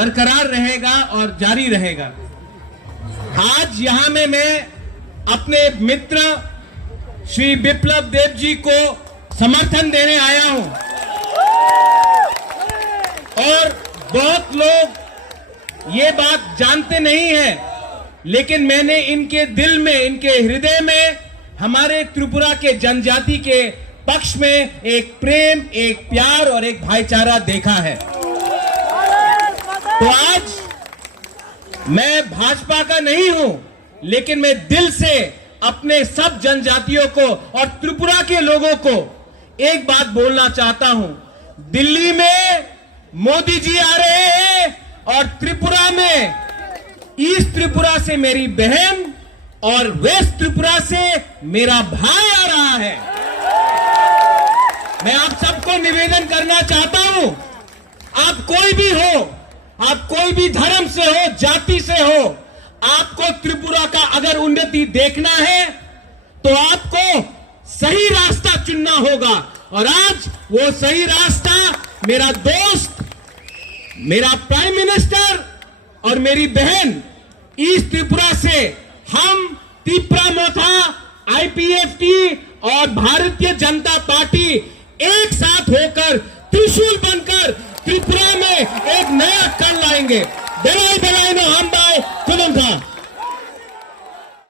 बरकरार रहेगा और जारी रहेगा। आज यहां में मैं अपने मित्र श्री बिप्लब देब जी को समर्थन देने आया हूं और बहुत लोग ये बात जानते नहीं है, लेकिन मैंने इनके दिल में, इनके हृदय में हमारे त्रिपुरा के जनजाति के पक्ष में एक प्रेम, एक प्यार और एक भाईचारा देखा है। तो आज मैं भाजपा का नहीं हूं, लेकिन मैं दिल से अपने सब जनजातियों को और त्रिपुरा के लोगों को एक बात बोलना चाहता हूं। दिल्ली में मोदी जी आ रहे हैं और त्रिपुरा में, ईस्ट त्रिपुरा से मेरी बहन और वेस्ट त्रिपुरा से मेरा भाई आ रहा है। मैं आप सबको निवेदन करना चाहता हूं, आप कोई भी हो, आप कोई भी धर्म से हो, जाति से हो, आपको त्रिपुरा का अगर उन्नति देखना है तो आपको सही रास्ता चुनना होगा। और आज वो सही रास्ता मेरा दोस्त, मेरा प्राइम मिनिस्टर और मेरी बहन ईस्ट त्रिपुरा से हम तिप्रा मोथा, आईपीएफटी और भारतीय जनता पार्टी एक साथ होकर त्रिशूल बनकर त्रिपुरा में एक नया कल लाएंगे।